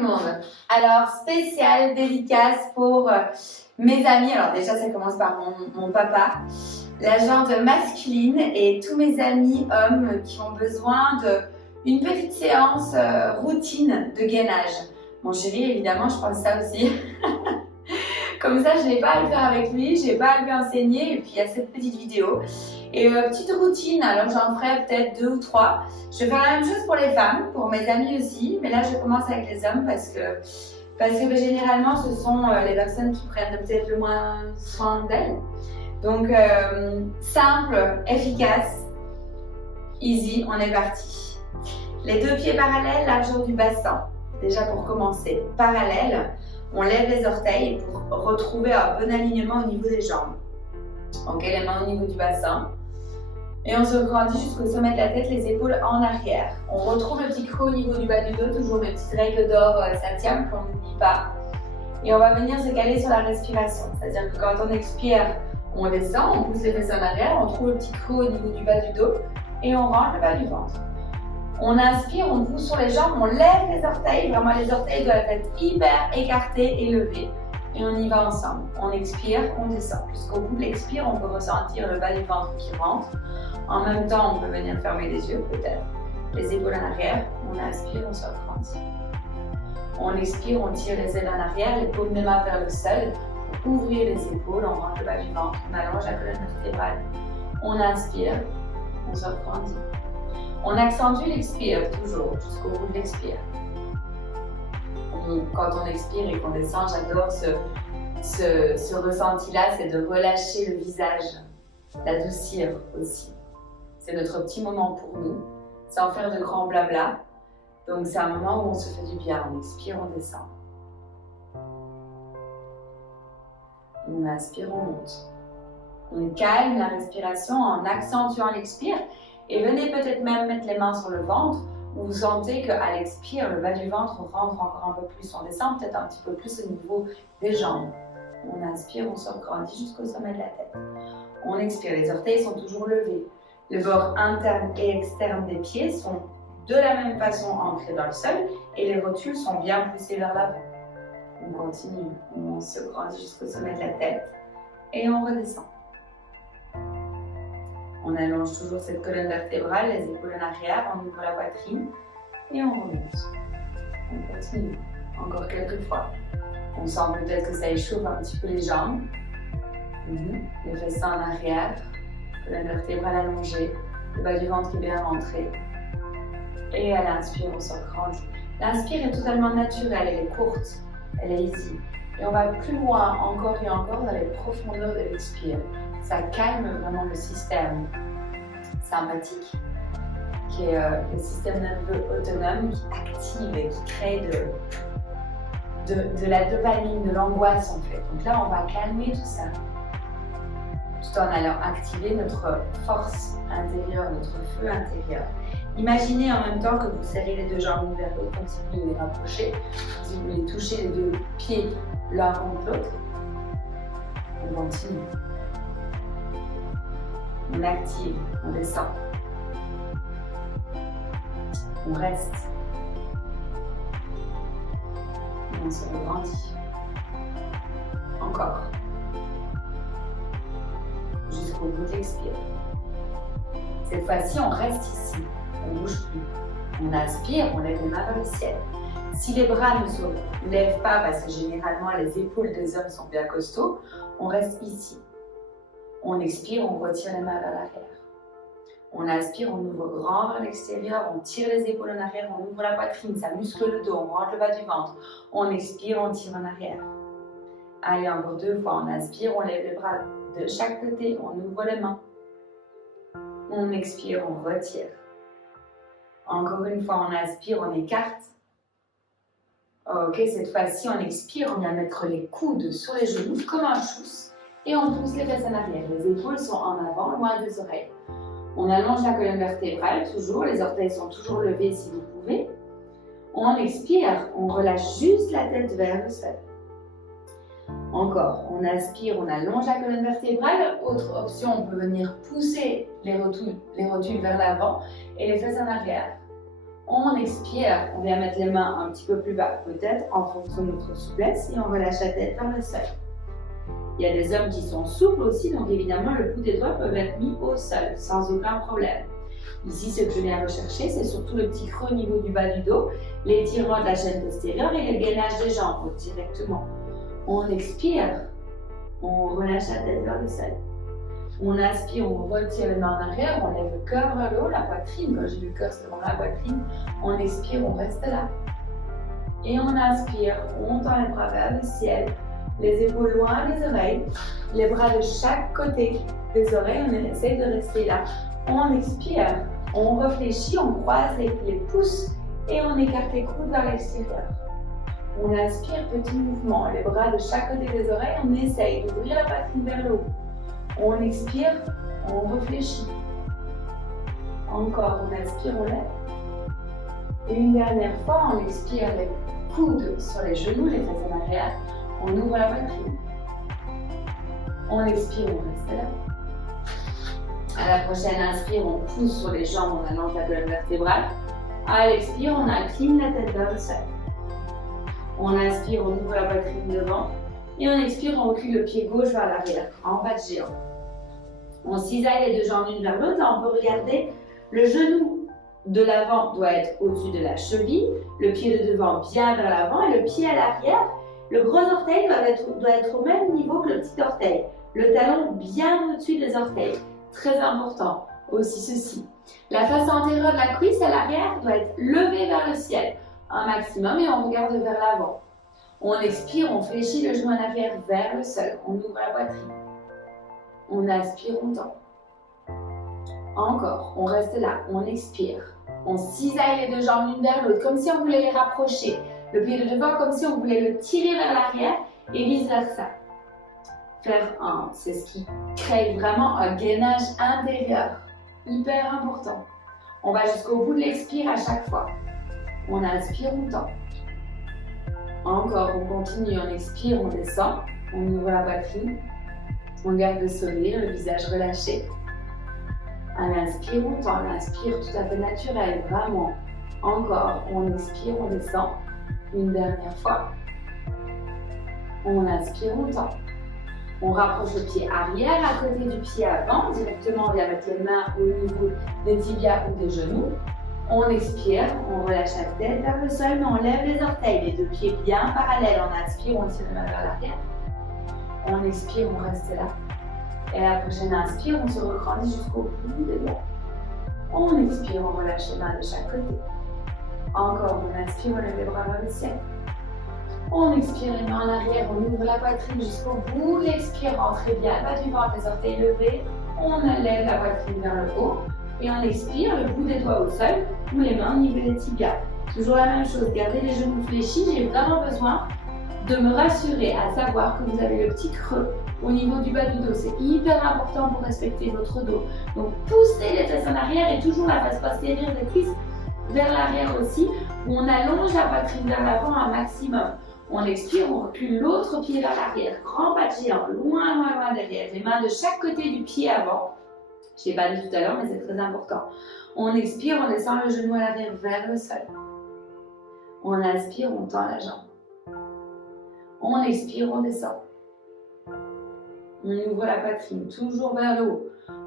le monde. Alors, spécial dédicace pour mes amis. Alors déjà, ça commence par mon papa, la jante masculine et tous mes amis hommes qui ont besoin d'une petite séance routine de gainage. Mon chéri, évidemment, je pense ça aussi. Comme ça, je n'ai pas à le faire avec lui, je n'ai pas à lui enseigner. Et puis, il y a cette petite vidéo. Et petite routine, alors j'en ferai peut-être 2 ou 3. Je vais faire la même chose pour les femmes, pour mes amis aussi. Mais là, je commence avec les hommes parce que généralement, ce sont les personnes qui prennent peut-être le moins soin d'elles. Donc, simple, efficace, easy, on est parti. Les 2 pieds parallèles, largeur du bassin. Déjà pour commencer, parallèle, on lève les orteils pour retrouver un bon alignement au niveau des jambes. Ok, les mains au niveau du bassin. Et on se grandit jusqu'au sommet de la tête, les épaules en arrière. On retrouve le petit creux au niveau du bas du dos, toujours mes petites règles d'or, ça tient, qu'on n'oublie pas. Et on va venir se caler sur la respiration. C'est-à-dire que quand on expire, on descend, on pousse les fesses en arrière, on trouve le petit creux au niveau du bas du dos et on rentre le bas du ventre. On inspire, on pousse sur les jambes, on lève les orteils. Vraiment, les orteils doivent être hyper écartés et levés. Et on y va ensemble. On expire, on descend. Jusqu'au bout de l'expire, on peut ressentir le bas du ventre qui rentre. En même temps, on peut venir fermer les yeux, peut-être. Les épaules en arrière. On inspire, on se refroidit. On expire, on tire les ailes en arrière, les paumes des mains vers le sol. Pour ouvrir les épaules, on rentre le bas du ventre. On allonge la colonne vertébrale. On inspire, on se refroidit. On accentue l'expire, toujours, jusqu'au bout de l'expire. Quand on expire et qu'on descend, j'adore ce ressenti-là, c'est de relâcher le visage, d'adoucir aussi. C'est notre petit moment pour nous, sans faire de grands blabla. Donc c'est un moment où on se fait du bien, on expire, on descend. On inspire, on monte. On calme la respiration en accentuant l'expire et venez peut-être même mettre les mains sur le ventre. Vous sentez qu'à l'expire, le bas du ventre rentre encore un peu plus. On descend peut-être un petit peu plus au niveau des jambes. On inspire, on se grandit jusqu'au sommet de la tête. On expire, les orteils sont toujours levés. Le bord interne et externe des pieds sont de la même façon ancrés dans le sol et les rotules sont bien poussées vers l'avant. On continue, on se grandit jusqu'au sommet de la tête et on redescend. On allonge toujours cette colonne vertébrale, les épaules en arrière, on ouvre la poitrine et on remonte. On continue, encore quelques fois. On sent peut-être que ça échauffe un petit peu les jambes. Les fesses en arrière, colonne vertébrale allongée, le bas du ventre est bien rentré. Et à l'inspire, on se grandit. L'inspire est totalement naturelle, elle est courte, elle est easy. Et on va plus loin, encore et encore, dans les profondeurs de l'expire. Ça calme vraiment le système sympathique, qui est le système nerveux autonome, qui active et qui crée de la dopamine, de l'angoisse en fait. Donc là, on va calmer tout ça, tout en allant activer notre force intérieure, notre feu intérieur. Imaginez en même temps que vous serrez les 2 jambes vers l'autre, comme si vous voulez les rapprocher, si vous voulez toucher les 2 pieds l'un contre l'autre. On continue. On active, on descend. On reste. Et on se regrandit. Encore. Jusqu'au bout de l'expire. Cette fois-ci, on reste ici. On ne bouge plus. On inspire, on lève les mains vers le ciel. Si les bras ne se lèvent pas, parce que généralement les épaules des hommes sont bien costauds, on reste ici. On expire, on retire les mains vers l'arrière. On inspire, on ouvre grand vers l'extérieur, on tire les épaules en arrière, on ouvre la poitrine, ça muscle le dos, on rentre le bas du ventre. On expire, on tire en arrière. Allez, encore 2 fois, on inspire, on lève les bras de chaque côté, on ouvre les mains. On expire, on retire. Encore une fois, on inspire, on écarte. Ok, cette fois-ci, on expire, on vient mettre les coudes sur les genoux comme un chousse. Et on pousse les fesses en arrière. Les épaules sont en avant, loin des oreilles. On allonge la colonne vertébrale, toujours. Les orteils sont toujours levés si vous pouvez. On expire, on relâche juste la tête vers le sol. Encore, on inspire, on allonge la colonne vertébrale. Autre option, on peut venir pousser les rotules vers l'avant et les fesses en arrière. On expire, on vient mettre les mains un petit peu plus bas, peut-être en fonction de notre souplesse, et on relâche la tête vers le sol. Il y a des hommes qui sont souples aussi, donc évidemment le bout des doigts peuvent être mis au sol, sans aucun problème. Ici, ce que je viens rechercher, c'est surtout le petit creux au niveau du bas du dos, l'étirement de la chaîne postérieure et le gainage des jambes directement. On expire, on relâche la tête vers le sol. On inspire, on retire les mains en arrière, on lève le cœur vers le haut, la poitrine. Quand j'ai le cœur, c'est devant la poitrine. On expire, on reste là. Et on inspire, on tend les bras vers le ciel, les épaules loin des oreilles, les bras de chaque côté des oreilles, on essaie de rester là. On expire, on réfléchit, on croise les pouces et on écarte les coudes vers l'extérieur. On inspire, petit mouvement, les bras de chaque côté des oreilles, on essaye d'ouvrir la poitrine vers le haut. On expire, on réfléchit. Encore, on inspire, on lève. Et une dernière fois, on expire les coudes sur les genoux, les fesses en arrière. On ouvre la poitrine. On expire, on reste là. À la prochaine inspire, on pousse sur les jambes, on allonge la colonne vertébrale. À l'expire, on incline la tête vers le sol. On inspire, on ouvre la poitrine devant. Et on expire, on recule le pied gauche vers l'arrière, en bas de géant. On cisaille les deux jambes l'une vers l'autre. Là, on peut regarder le genou de l'avant doit être au-dessus de la cheville, le pied de devant bien vers l'avant et le pied à l'arrière. Le gros orteil doit être au même niveau que le petit orteil. Le talon bien au-dessus des orteils. Très important. Aussi ceci. La face antérieure de la cuisse à l'arrière doit être levée vers le ciel un maximum et on regarde vers l'avant. On expire, on fléchit le genou en arrière vers le sol. On ouvre la poitrine. On inspire, on tend. Encore, on reste là, on expire. On cisaille les deux jambes l'une vers l'autre, comme si on voulait les rapprocher. Le pied de devant, comme si on voulait le tirer vers l'arrière et vice versa. Faire un, c'est ce qui crée vraiment un gainage intérieur. Hyper important. On va jusqu'au bout de l'expire à chaque fois. On inspire, on tend. Encore, on continue, on expire, on descend. On ouvre la poitrine. On garde le sourire, le visage relâché. À l'inspire, on tend. L'inspire tout à fait naturel, vraiment. Encore, on expire, on descend. Une dernière fois. On inspire, on tend. On rapproche le pied arrière à côté du pied avant. Directement, on vient mettre les mains au niveau des tibias ou des genoux. On expire, on relâche la tête vers le sol, mais on lève les orteils, les deux pieds bien parallèles. On inspire, on tire les mains vers l'arrière. On expire, on reste là. Et à la prochaine inspire, on se regrandit jusqu'au bout des doigts. On expire, on relâche les mains de chaque côté. Encore, on inspire, on lève les bras vers le ciel. On expire, les mains en arrière, on ouvre la poitrine jusqu'au bout. L'expire, rentrez bien bas du ventre, les orteils levés. On lève la poitrine vers le haut. Et on expire, le bout des doigts au sol, ou les mains au niveau des tibias. Toujours la même chose, gardez les genoux fléchis. J'ai vraiment besoin de me rassurer à savoir que vous avez le petit creux au niveau du bas du dos. C'est hyper important pour respecter votre dos. Donc poussez les fesses en arrière et toujours la face postérieure des cuisses vers l'arrière aussi, où on allonge la poitrine vers l'avant un maximum. On expire, on recule l'autre pied vers l'arrière. Grand pas de géant, loin, loin, loin derrière. Les mains de chaque côté du pied avant. Je ne l'ai pas dit tout à l'heure, mais c'est très important. On expire, on descend le genou à l'arrière vers le sol. On inspire, on tend la jambe. On expire, on descend. On ouvre la poitrine, toujours vers le haut.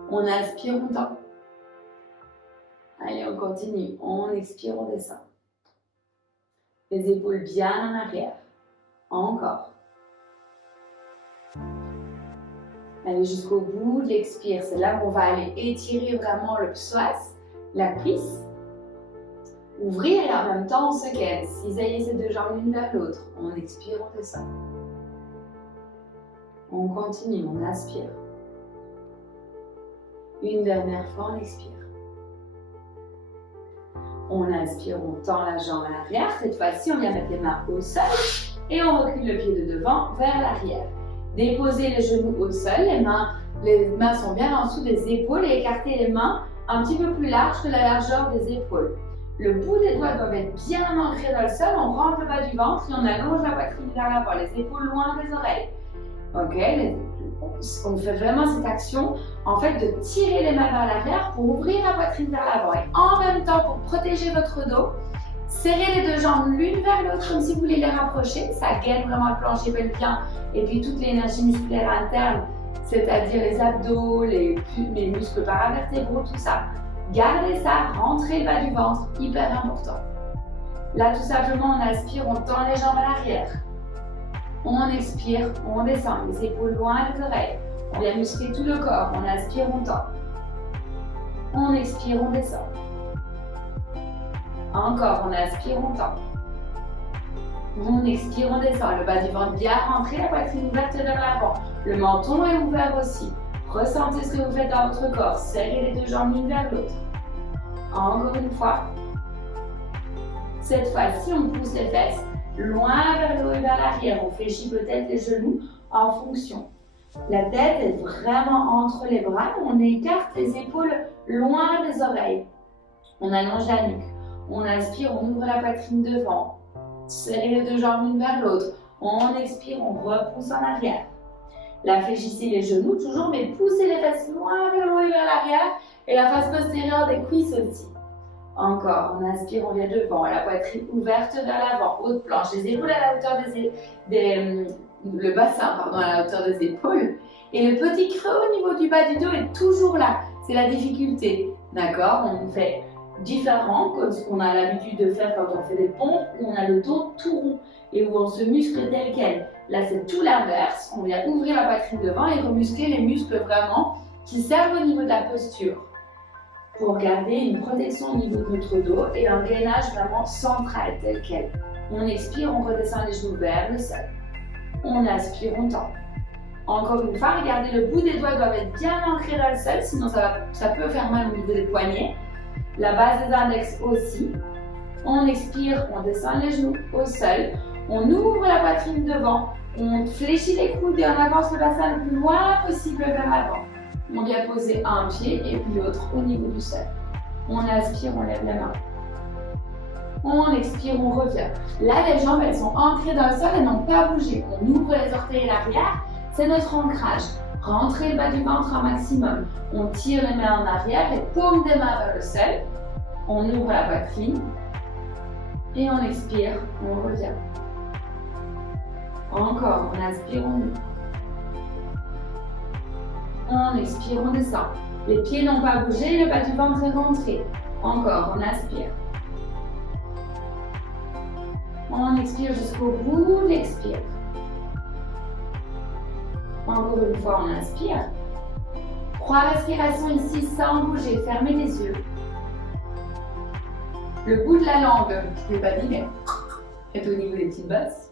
On inspire, on tend. Allez, on continue. On expire, on descend. Les épaules bien en arrière. Encore. Allez jusqu'au bout de l'expire. C'est là qu'on va aller étirer vraiment le psoas, la cuisse. Ouvrir et en même temps on se gaine. Cisailler ces deux jambes l'une vers l'autre. On expire, on descend. On continue, on inspire. Une dernière fois, on expire. On inspire, on tend la jambe à l'arrière. Cette fois-ci, on vient mettre les mains au sol et on recule le pied de devant vers l'arrière. Déposez les genoux au sol, les mains sont bien en dessous des épaules et écartez les mains un petit peu plus larges que la largeur des épaules. Le bout des doigts doivent être bien ancrés dans le sol, on rentre le bas du ventre et on allonge la poitrine vers l'avant, les épaules loin des oreilles. Ok, on fait vraiment cette action en fait de tirer les mains vers l'arrière pour ouvrir la poitrine vers l'avant et en même temps pour protéger votre dos, serrez les deux jambes l'une vers l'autre comme si vous voulez les rapprocher. Ça gaine vraiment le plancher pelvien et puis toute l'énergie musculaire interne, c'est-à-dire les abdos, les muscles paravertébraux, tout ça. Gardez ça, rentrez le bas du ventre, hyper important. Là, tout simplement, on aspire, on tend les jambes à l'arrière. On expire, on descend, les épaules loin des oreilles. On vient muscler tout le corps, on aspire, on tend. On expire, on descend. Encore, on aspire, on tend. On expire, on descend. Le bas du ventre bien rentré, la poitrine ouverte vers l'avant. Le menton est ouvert aussi. Ressentez ce que vous faites dans votre corps. Serrez les deux jambes l'une vers l'autre. Encore une fois. Cette fois-ci, on pousse les fesses loin vers le haut et vers l'arrière. On fléchit peut-être les genoux en fonction. La tête est vraiment entre les bras. On écarte les épaules loin des oreilles. On allonge la nuque. On inspire, on ouvre la poitrine devant. Serrez les deux jambes l'une vers l'autre. On expire, on repousse en arrière. Là, fléchissez les genoux toujours, mais poussez les fesses loin vers le haut et vers l'arrière. Et la face postérieure des cuisses aussi. Encore, on inspire, on vient devant, la poitrine ouverte vers l'avant, haute planche, les épaules à la hauteur le bassin à la hauteur des épaules. Et le petit creux au niveau du bas du dos est toujours là. C'est la difficulté, d'accord? On fait différent comme ce qu'on a l'habitude de faire quand on fait des pompes, où on a le dos tout rond et où on se muscle tel quel. Là, c'est tout l'inverse. On vient ouvrir la poitrine devant et remuscler les muscles vraiment qui servent au niveau de la posture, pour garder une protection au niveau de notre dos et un gainage vraiment central tel quel. On expire, on redescend les genoux vers le sol. On aspire, on tend. Encore une fois, regardez, le bout des doigts doivent être bien ancrés dans le sol, sinon ça peut faire mal au niveau des poignets. La base des index aussi. On expire, on descend les genoux au sol. On ouvre la poitrine devant. On fléchit les coudes et on avance le bassin le plus loin possible vers l'avant. On vient poser un pied et puis l'autre au niveau du sol. On inspire, on lève la main. On expire, on revient. Là, les jambes, elles sont ancrées dans le sol, elles n'ont pas bougé. On ouvre les orteils et l'arrière. C'est notre ancrage. Rentrez le bas du ventre un maximum. On tire les mains en arrière, les paumes des mains vers le sol. On ouvre la poitrine. Et on expire, on revient. Encore, on inspire, on ouvre. On expire, on descend. Les pieds n'ont pas bougé, le bas du ventre est rentré. Encore, on inspire. On expire jusqu'au bout, on expire. Encore une fois, on inspire. 3 respirations ici sans bouger, fermez les yeux. Le bout de la langue, je ne l'ai pas dit, mais est au niveau des petites bosses.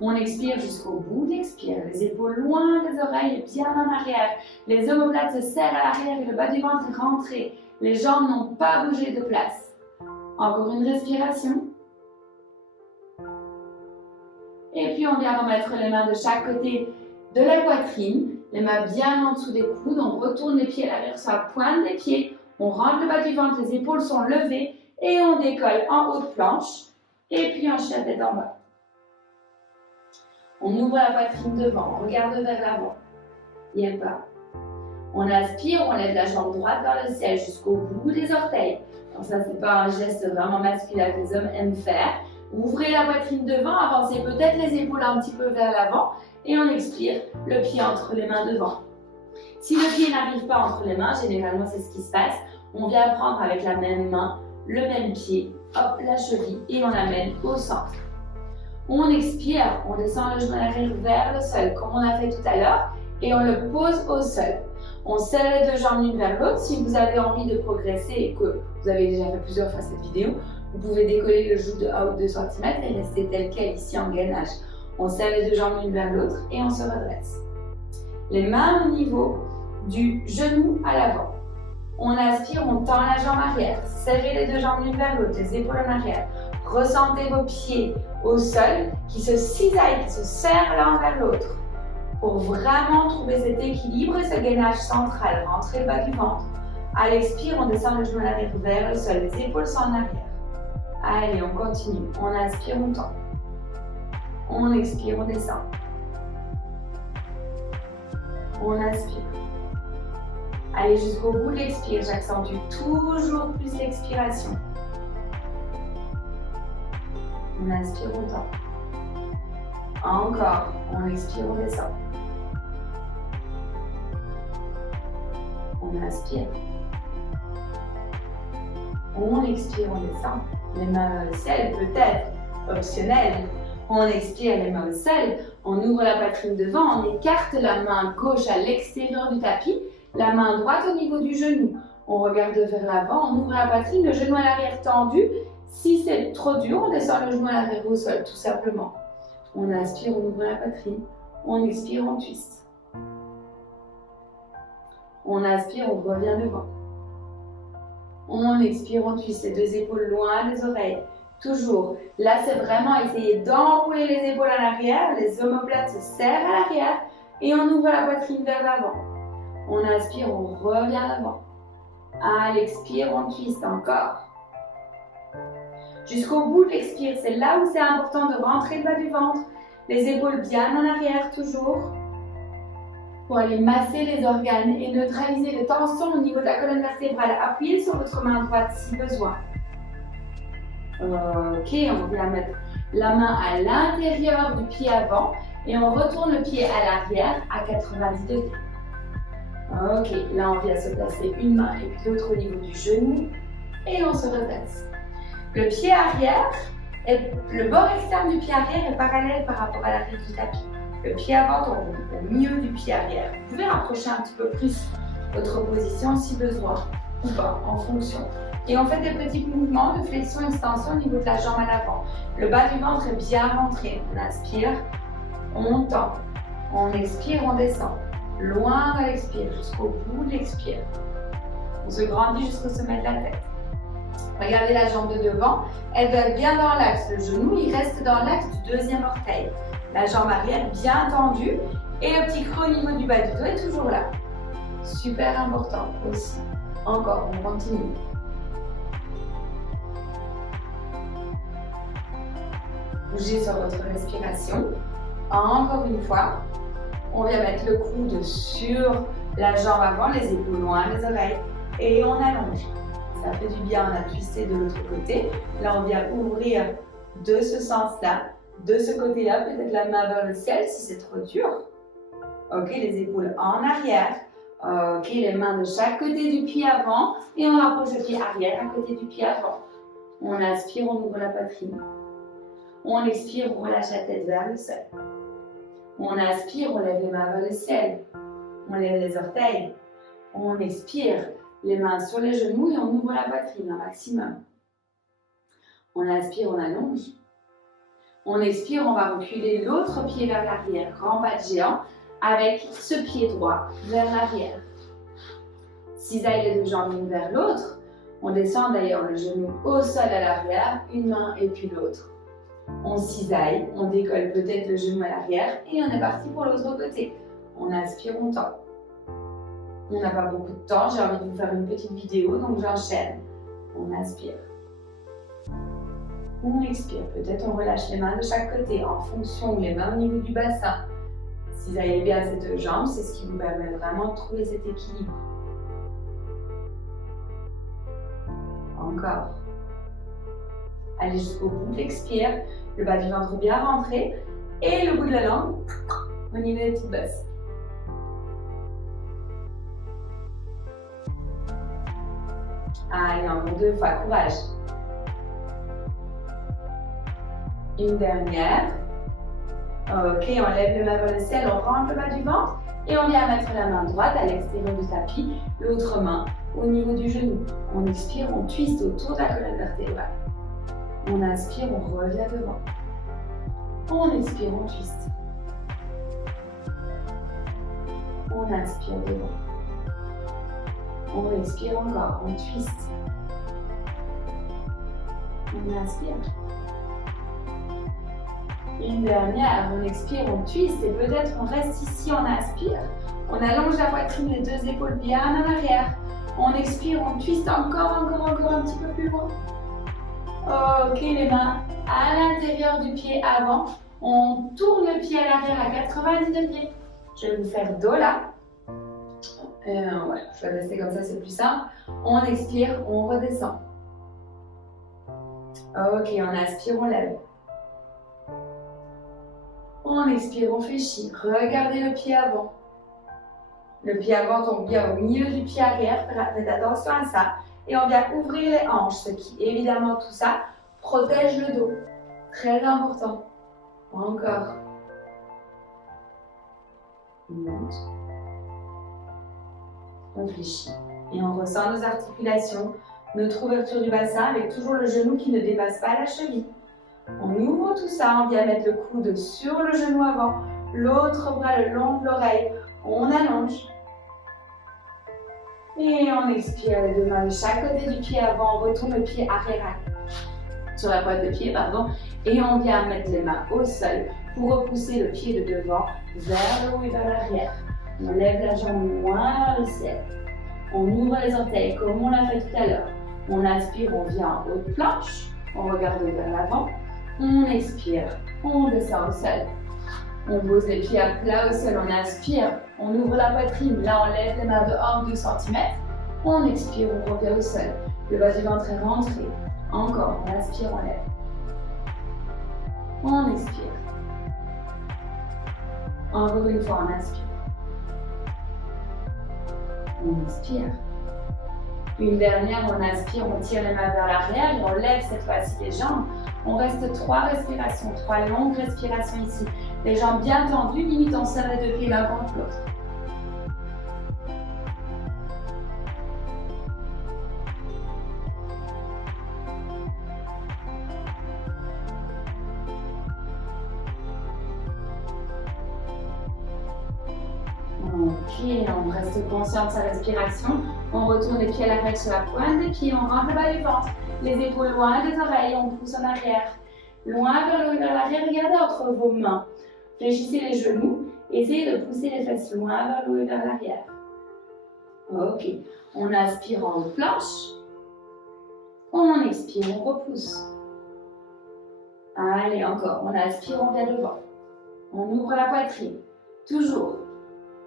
On expire jusqu'au bout, on expire. Les épaules loin des oreilles et bien en arrière. Les omoplates se serrent à l'arrière et le bas du ventre est rentré. Les jambes n'ont pas bougé de place. Encore une respiration. Et puis on vient remettre les mains de chaque côté de la poitrine. Les mains bien en dessous des coudes. On retourne les pieds à l'arrière sur la pointe des pieds. On rentre le bas du ventre, les épaules sont levées. Et on décolle en haute planche. Et puis on chien tête en bas. On ouvre la poitrine devant, on regarde vers l'avant. Bien bas. On aspire, on lève la jambe droite vers le ciel jusqu'au bout des orteils. Alors ça, c'est pas un geste vraiment masculin que les hommes aiment faire. Ouvrez la poitrine devant, avancez peut-être les épaules un petit peu vers l'avant et on expire, le pied entre les mains devant. Si le pied n'arrive pas entre les mains, généralement c'est ce qui se passe, on vient prendre avec la même main le même pied, hop, la cheville et on l'amène au centre. On expire, on descend le genou à l'arrière vers le sol, comme on a fait tout à l'heure, et on le pose au sol. On serre les deux jambes l'une vers l'autre. Si vous avez envie de progresser et que vous avez déjà fait plusieurs fois cette vidéo, vous pouvez décoller le genou de 1 ou 2 cm et rester tel quel ici en gainage. On serre les deux jambes l'une vers l'autre et on se redresse. Les mains au niveau du genou à l'avant. On inspire, on tend la jambe arrière. Serrez les deux jambes l'une vers l'autre, les épaules en arrière. Ressentez vos pieds au sol qui se cisaillent, qui se serrent l'un vers l'autre. Pour vraiment trouver cet équilibre et ce gainage central, rentrez le bas du ventre. À l'expire, on descend le genou à l'arrière vers le sol, les épaules sont en arrière. Allez, on continue. On inspire, on tend. On expire, on descend. On inspire. Allez jusqu'au bout de l'expire. J'accentue toujours plus l'expiration. On inspire, on tend. Encore. On expire, on descend. On inspire. On expire, on descend. Les mains au ciel, peut-être optionnel. On expire, les mains au sol. On ouvre la poitrine devant. On écarte la main gauche à l'extérieur du tapis. La main droite au niveau du genou. On regarde vers l'avant. On ouvre la poitrine. Le genou à l'arrière tendu. Si c'est trop dur, on descend le genou à l'arrière au sol, tout simplement. On inspire, on ouvre la poitrine. On expire, on twist. On inspire, on revient devant. On expire, on twist les deux épaules loin des oreilles. Toujours. Là, c'est vraiment essayer d'enrouler les épaules à l'arrière. Les omoplates se serrent à l'arrière. Et on ouvre la poitrine vers l'avant. On inspire, on revient l'avant. À l'expire, on twist encore. Jusqu'au bout de l'expire, c'est là où c'est important de rentrer le bas du ventre. Les épaules bien en arrière, toujours. Pour aller masser les organes et neutraliser les tensions au niveau de la colonne vertébrale. Appuyez sur votre main droite si besoin. Ok, on vient mettre la main à l'intérieur du pied avant et on retourne le pied à l'arrière à 90 degrés. Ok, là on vient se placer une main et puis l'autre au niveau du genou et on se replace. Le pied arrière, le bord externe du pied arrière est parallèle par rapport à l'arrière du tapis. Le pied avant tombe au milieu du pied arrière. Vous pouvez rapprocher un petit peu plus votre position si besoin ou pas, en fonction. Et on fait des petits mouvements de flexion-extension au niveau de la jambe à l'avant. Le bas du ventre est bien rentré. On inspire, on tend. On expire, on descend. Loin dans l'expire, jusqu'au bout de l'expire. On se grandit jusqu'au sommet de la tête. Regardez la jambe de devant, elle doit être bien dans l'axe. Le genou, il reste dans l'axe du deuxième orteil. La jambe arrière bien tendue et le petit creux au niveau du bas du dos est toujours là. Super important aussi. Encore, on continue. Bougez sur votre respiration. Encore une fois, on vient mettre le coude sur la jambe avant, les épaules loin des oreilles et on allonge. Ça fait du bien, on a twisté de l'autre côté. Là, on vient ouvrir de ce sens-là, de ce côté-là, peut-être la main vers le ciel si c'est trop dur. Ok, les épaules en arrière. Ok, les mains de chaque côté du pied avant et on rapproche le pied arrière à côté du pied avant. On inspire, on ouvre la poitrine. On expire, on relâche la tête vers le sol. On inspire, on lève les mains vers le ciel. On lève les orteils. On expire, les mains sur les genoux et on ouvre la poitrine un maximum. On inspire, on allonge. On expire, on va reculer l'autre pied vers l'arrière. Grand pas de géant avec ce pied droit vers l'arrière. Cisaille les deux jambes l'une vers l'autre. On descend d'ailleurs le genou au sol à l'arrière, une main et puis l'autre. On cisaille, on décolle peut-être le genou à l'arrière et on est parti pour l'autre côté. On inspire, on tend. On n'a pas beaucoup de temps, j'ai envie de vous faire une petite vidéo, donc j'enchaîne. On inspire. On expire, peut-être on relâche les mains de chaque côté en fonction des mains au niveau du bassin. Cisaillez bien ces deux jambes, c'est ce qui vous permet vraiment de trouver cet équilibre. Encore. Allez jusqu'au bout de l'expire, le bas du ventre bien rentré et le bout de la langue au niveau des petites bosses. Allez, encore deux fois, courage. Une dernière. Ok, on lève le main vers le ciel, on rentre le bas du ventre et on vient mettre la main droite à l'extérieur du tapis, l'autre main au niveau du genou. On expire, on twiste autour de la colonne vertébrale. On inspire, on revient devant. On expire, on twiste. On inspire devant. On expire encore, on twiste. On inspire. Une dernière, on expire, on twiste et peut-être on reste ici, on inspire. On allonge la poitrine, les deux épaules bien en arrière. On expire, on twiste encore un petit peu plus loin. Ok, les mains à l'intérieur du pied avant. On tourne le pied à l'arrière à 90 degrés. Je vais vous faire dos là. Ouais, je vais rester comme ça, c'est plus simple. On expire, on redescend. Ok, on inspire, on lève. On expire, on fléchit. Regardez le pied avant. Le pied avant tombe bien au milieu du pied arrière. Faites attention à ça. Et on vient ouvrir les hanches, ce qui, évidemment, tout ça, protège le dos. Très important. Encore. On monte. On fléchit. Et on ressent nos articulations, notre ouverture du bassin avec toujours le genou qui ne dépasse pas la cheville. On ouvre tout ça, on vient mettre le coude sur le genou avant, l'autre bras le long de l'oreille. On allonge. Et on expire les deux mains de chaque côté du pied avant, on retourne le pied arrière sur la pointe de pied, pardon, et on vient mettre les mains au sol pour repousser le pied de devant vers le haut et vers l'arrière. On lève la jambe loin vers le ciel. On ouvre les orteils comme on l'a fait tout à l'heure. On inspire, on vient en haute planche, on regarde vers l'avant. On expire, on descend au sol. On pose les pieds à plat au sol, on inspire, on ouvre la poitrine, là on lève les mains de 1 ou 2 cm. On expire, on revient au sol. Le bas du ventre est rentré. Encore, on inspire, on lève. On expire. Encore une fois, on inspire. On expire. Une dernière, on inspire, on tire les mains vers l'arrière et on lève cette fois-ci les jambes. On reste 3 respirations, 3 longues respirations ici. Les jambes bien tendues, limite on serre les 2 pieds l'un contre l'autre. Ok, on reste conscient de sa respiration. On retourne les pieds à l'arrière sur la pointe des pieds, on rentre le bas du ventre. Les épaules loin des oreilles, on pousse en arrière. Loin vers le haut et vers l'arrière, regardez entre vos mains. Fléchissez les genoux, essayez de pousser les fesses loin vers le haut et vers l'arrière. Ok, on inspire en haute planche. On expire, on repousse. Allez, encore, on inspire, on vient devant. On ouvre la poitrine, toujours.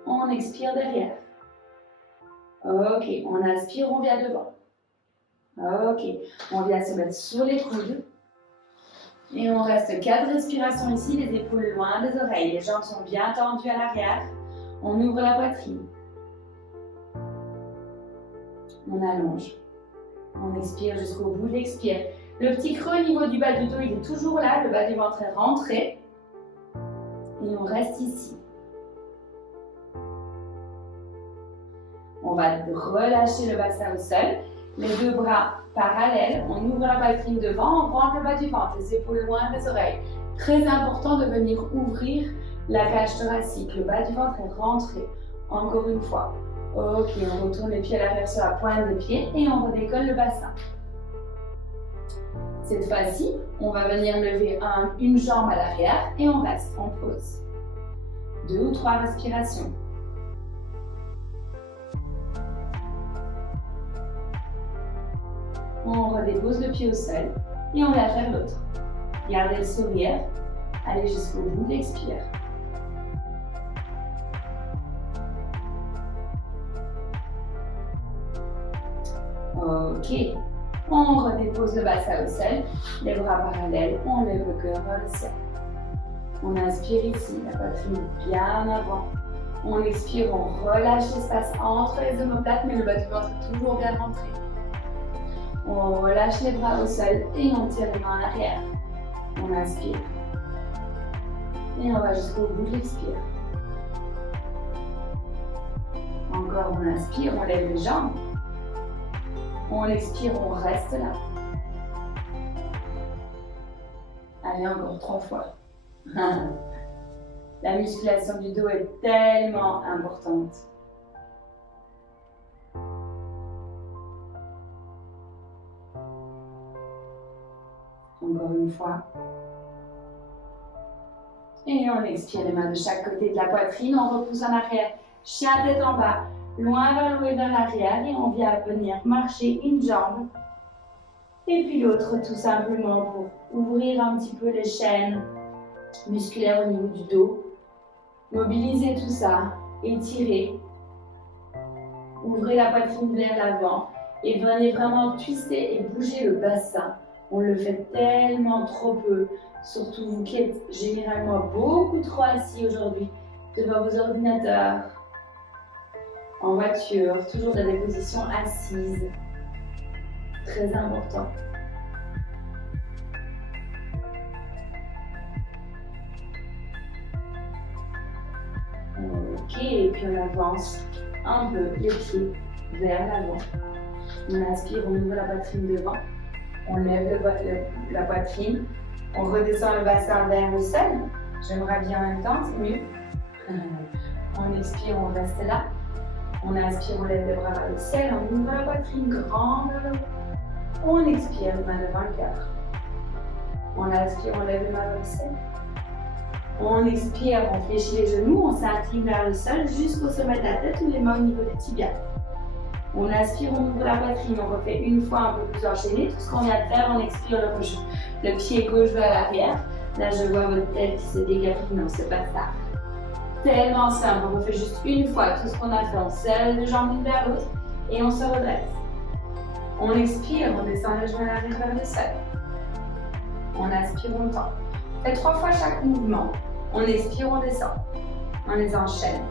On expire derrière. Ok, on inspire, on vient devant. Ok, on vient se mettre sur les coudes. Et on reste 4 respirations ici, les épaules loin des oreilles. Les jambes sont bien tendues à l'arrière. On ouvre la poitrine. On allonge. On expire jusqu'au bout de l'expire. Le petit creux au niveau du bas du dos, il est toujours là. Le bas du ventre est rentré. Et on reste ici. On va relâcher le bassin au sol. Les 2 bras parallèles. On ouvre la poitrine devant. On rentre le bas du ventre. Les épaules loin des oreilles. Très important de venir ouvrir la cage thoracique. Le bas du ventre est rentré. Encore une fois. Ok, on retourne les pieds à l'arrière sur la pointe des pieds et on redécolle le bassin. Cette fois-ci, on va venir lever une jambe à l'arrière et on reste en pause. 2 ou 3 respirations. On redépose le pied au sol et on va faire l'autre. Gardez le sourire, allez jusqu'au bout de l'expire. Ok, on redépose le bassin au sol, les bras parallèles, on lève le cœur vers le ciel. On inspire ici, la poitrine bien avant. On expire, on relâche l'espace entre les omoplates, mais le bas du ventre est toujours bien rentré. On relâche les bras au sol et on tire les mains en arrière. On inspire. Et on va jusqu'au bout de l'expire. Encore, on inspire, on lève les jambes. On expire, on reste là. Allez, encore 3 fois. La musculation du dos est tellement importante. Encore une fois. Et on expire les mains de chaque côté de la poitrine, on repousse en arrière. Chien tête en bas, loin vers le haut et vers l'arrière. Et on vient venir marcher une jambe. Et puis l'autre tout simplement pour ouvrir un petit peu les chaînes musculaires au niveau du dos. Mobiliser tout ça, étirer. Ouvrez la poitrine vers l'avant et venez vraiment twister et bouger le bassin. On le fait tellement trop peu, surtout vous qui êtes généralement beaucoup trop assis aujourd'hui devant vos ordinateurs, en voiture, toujours dans des positions assises. Très important. Ok, et puis on avance un peu les pieds vers l'avant. On inspire, on ouvre la poitrine devant. On lève la poitrine. On redescend le bassin vers le sol. J'aimerais bien en même temps, c'est mieux. On expire, on reste là. On inspire, on lève les bras vers le ciel. On ouvre la poitrine grand vers le haut. On expire, main devant le cœur. On inspire, on lève les mains vers le ciel. On expire, on fléchit les genoux, on s'incline vers le sol jusqu'au sommet de la tête ou les mains au niveau des tibias. On inspire, on ouvre la poitrine, on refait une fois un peu plus enchaîné. Tout ce qu'on vient de faire, on expire le pied gauche vers l'arrière. Là, je vois votre tête qui se dégage. Non, c'est pas ça. Tellement simple, on refait juste une fois tout ce qu'on a fait. On serre les deux jambes l'une vers l'autre et on se redresse. On expire, on descend les genoux à l'arrière vers le sol. On inspire, on tend. Faites 3 fois chaque mouvement. On expire, on descend. On les enchaîne.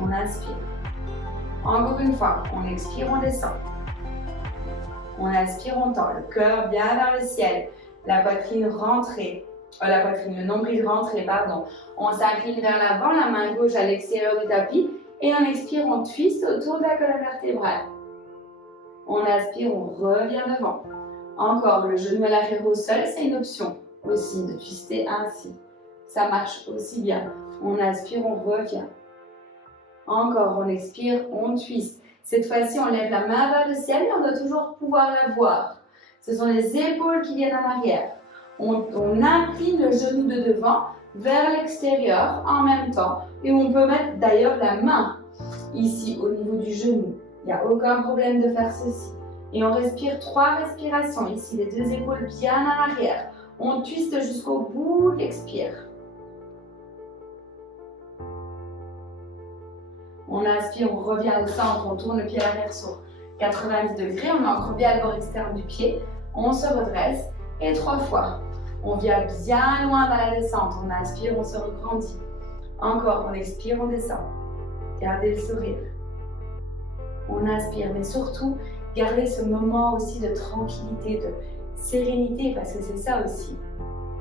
On inspire. Encore une fois, on expire, on descend. On inspire, on tend. Le cœur bien vers le ciel. La poitrine rentrée. Le nombril rentré, pardon. On s'incline vers l'avant, la main gauche à l'extérieur du tapis. Et on expire, on twiste autour de la colonne vertébrale. On inspire, on revient devant. Encore, le genou à l'arrière au sol, c'est une option aussi de twister ainsi. Ça marche aussi bien. On inspire, on revient. Encore, on expire, on twiste. Cette fois-ci, on lève la main vers le ciel, mais on doit toujours pouvoir la voir. Ce sont les épaules qui viennent en arrière. On incline le genou de devant vers l'extérieur en même temps. Et on peut mettre d'ailleurs la main ici au niveau du genou. Il n'y a aucun problème de faire ceci. Et on respire 3 respirations. Ici, les 2 épaules bien en arrière. On twiste jusqu'au bout de l'expire. On inspire, on revient au centre, on tourne le pied à l'arrière sur 90 degrés. On ancre bien le bord externe du pied. On se redresse et 3 fois. On vient bien loin dans la descente. On inspire, on se regrandit. Encore, on expire, on descend. Gardez le sourire. On inspire, mais surtout, gardez ce moment aussi de tranquillité, de sérénité, parce que c'est ça aussi,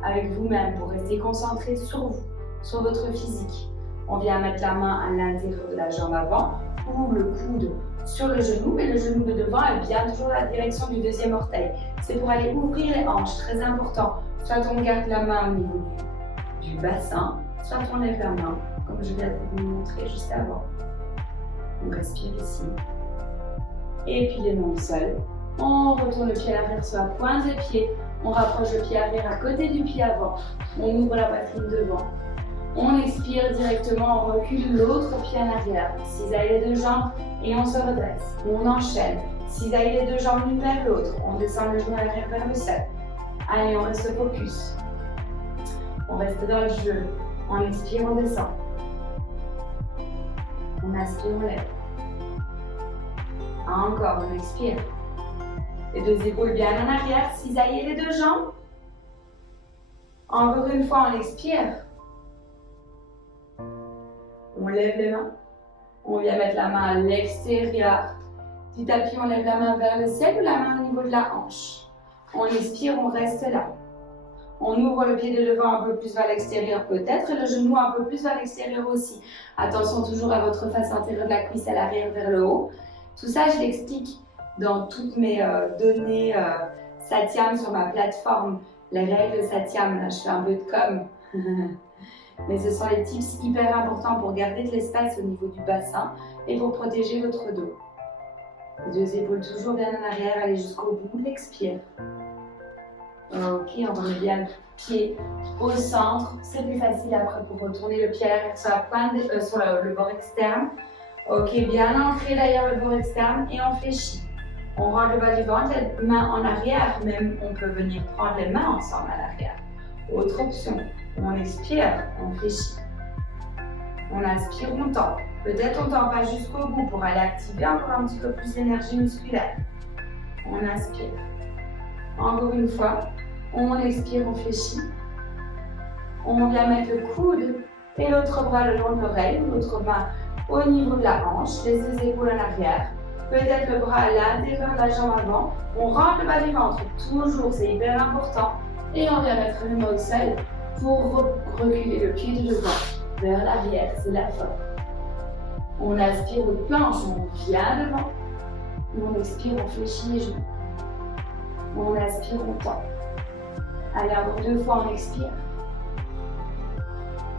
avec vous-même, pour rester concentré sur vous, sur votre physique. On vient mettre la main à l'intérieur de la jambe avant, ou le coude sur le genou, et le genou de devant est bien toujours dans la direction du 2e orteil. C'est pour aller ouvrir les hanches, très important. Soit on garde la main au niveau du bassin, soit on lève la main, comme je viens de vous montrer juste avant. On respire ici. Et puis les mains au sol. On retourne le pied à l'arrière sur la pointe des pieds. On rapproche le pied arrière à côté du pied avant. On ouvre la poitrine devant. On expire directement, on recule l'autre pied en arrière. Cisaille les 2 jambes et on se redresse. On enchaîne. Cisaille les 2 jambes l'une vers l'autre. On descend le genou à l'arrière vers le sol. Allez, on reste focus. On reste dans le jeu. On expire, on descend. On inspire, on lève. Encore, on expire. Les 2 épaules bien en arrière, cisaillez les 2 jambes. Encore une fois, on expire. On lève les mains. On vient mettre la main à l'extérieur. Petit à petit, on lève la main vers le ciel ou la main au niveau de la hanche. On expire, on reste là. On ouvre le pied de devant un peu plus vers l'extérieur peut-être et le genou un peu plus vers l'extérieur aussi. Attention toujours à votre face antérieure de la cuisse à l'arrière vers le haut. Tout ça, je l'explique dans toutes mes données Satyam sur ma plateforme. Les règles Satyam, là, je fais un peu de com'. Mais ce sont les tips hyper importants pour garder de l'espace au niveau du bassin et pour protéger votre dos. Les 2 épaules toujours bien en arrière, allez jusqu'au bout de l'expire. Ok, on remet bien le pied au centre. C'est plus facile après pour retourner le pied à l'arrière sur la pointe, sur le bord externe. Ok, bien ancré d'ailleurs le bord externe et on fléchit. On rentre le bas du ventre, les mains en arrière, même on peut venir prendre les mains ensemble à l'arrière. Autre option, on expire, on fléchit. On inspire, on tend. Peut-être on ne tend pas jusqu'au bout pour aller activer encore un petit peu plus l'énergie musculaire. On inspire. Encore une fois, on expire, on fléchit. On vient mettre le coude et l'autre bras le long de l'oreille, l'autre main au niveau de la hanche, les deux épaules en arrière. Peut-être le bras à l'intérieur de la jambe avant. On rentre le bas du ventre, toujours, c'est hyper important. Et on vient mettre le main au sol pour reculer le pied de devant vers l'arrière, c'est la forme. On aspire, on planche, on vient devant. On expire, on fléchit les genoux. On aspire, on tend. Allez, encore 2 fois, on expire.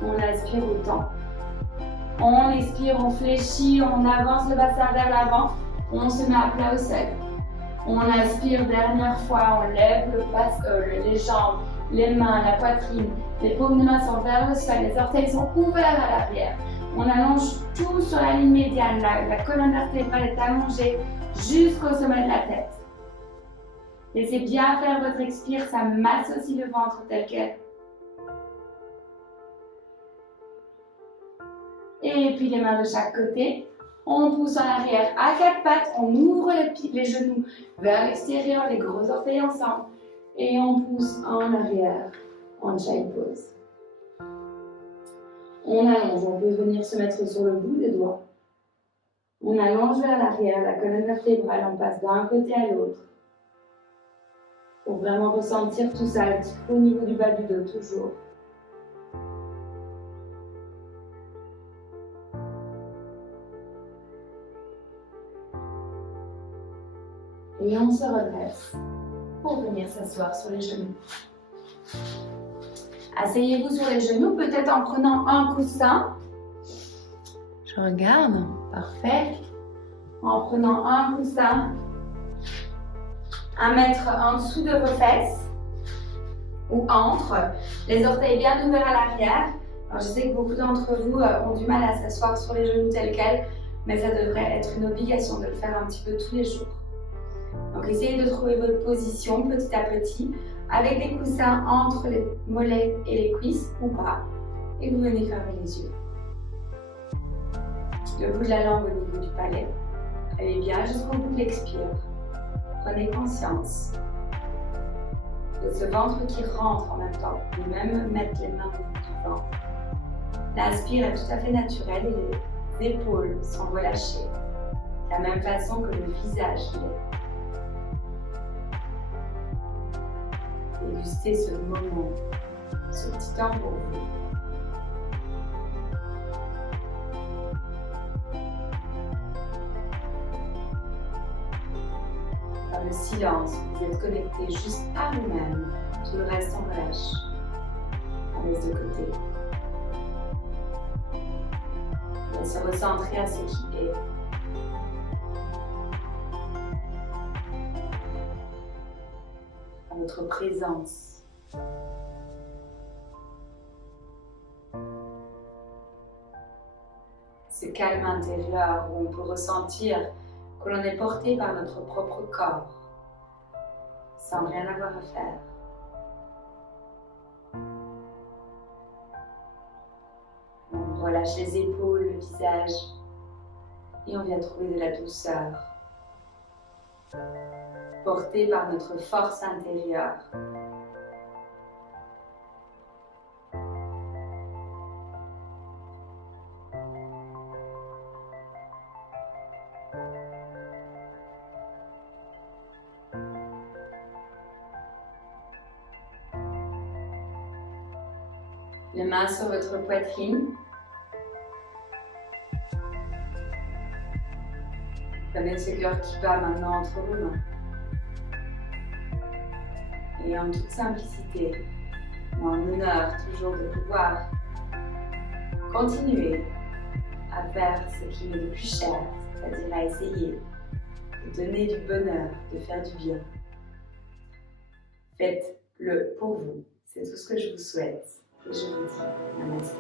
On aspire, on tend. On expire, on fléchit, on avance le bassin vers l'avant. On se met à plat au sol. On inspire, dernière fois, on lève les jambes, les mains, la poitrine. Les paumes de main sont vers le sol, les orteils sont ouverts à l'arrière. On allonge tout sur la ligne médiane, la colonne vertébrale est allongée jusqu'au sommet de la tête. Laissez bien faire votre expire, ça masse aussi le ventre tel quel. Et puis les mains de chaque côté. On pousse en arrière à 4 pattes, on ouvre les genoux vers l'extérieur, les gros orteils ensemble. Et on pousse en arrière en child pose. On allonge, on peut venir se mettre sur le bout des doigts. On allonge vers l'arrière, la colonne vertébrale, on passe d'un côté à l'autre. Pour vraiment ressentir tout ça, un petit peu au niveau du bas du dos, toujours. Et on se redresse pour venir s'asseoir sur les genoux. Asseyez-vous sur les genoux, peut-être en prenant un coussin. Je regarde, parfait. En prenant un coussin à mettre en dessous de vos fesses ou entre, les orteils bien ouverts à l'arrière. Alors, je sais que beaucoup d'entre vous ont du mal à s'asseoir sur les genoux tels quels, mais ça devrait être une obligation de le faire un petit peu tous les jours. Donc essayez de trouver votre position petit à petit avec des coussins entre les mollets et les cuisses ou pas. Et vous venez fermer les yeux. Le bout de la langue au niveau du palais. Allez bien jusqu'au bout de l'expire. Prenez conscience de ce ventre qui rentre en même temps. Vous pouvez même mettre les mains au bout du ventre. L'inspire est tout à fait naturel et les épaules sont relâchées. De la même façon que le visage l'est. Dégustez ce moment, ce petit temps pour vous. Dans le silence, vous êtes connecté juste à vous-même. Tout le reste, on relâche. On laisse de côté. On va se recentrer à ce qui est. À votre présence. Ce calme intérieur où on peut ressentir que l'on est porté par notre propre corps, sans rien avoir à faire. On relâche les épaules, le visage, et on vient trouver de la douceur, porté par notre force intérieure. Les mains sur votre poitrine. Prenez ce cœur qui bat maintenant entre vos mains. Et en toute simplicité, en honneur toujours de pouvoir continuer à faire ce qui est le plus cher, c'est-à-dire à essayer de donner du bonheur, de faire du bien. Faites-le pour vous, c'est tout ce que je vous souhaite et je vous dis namaste.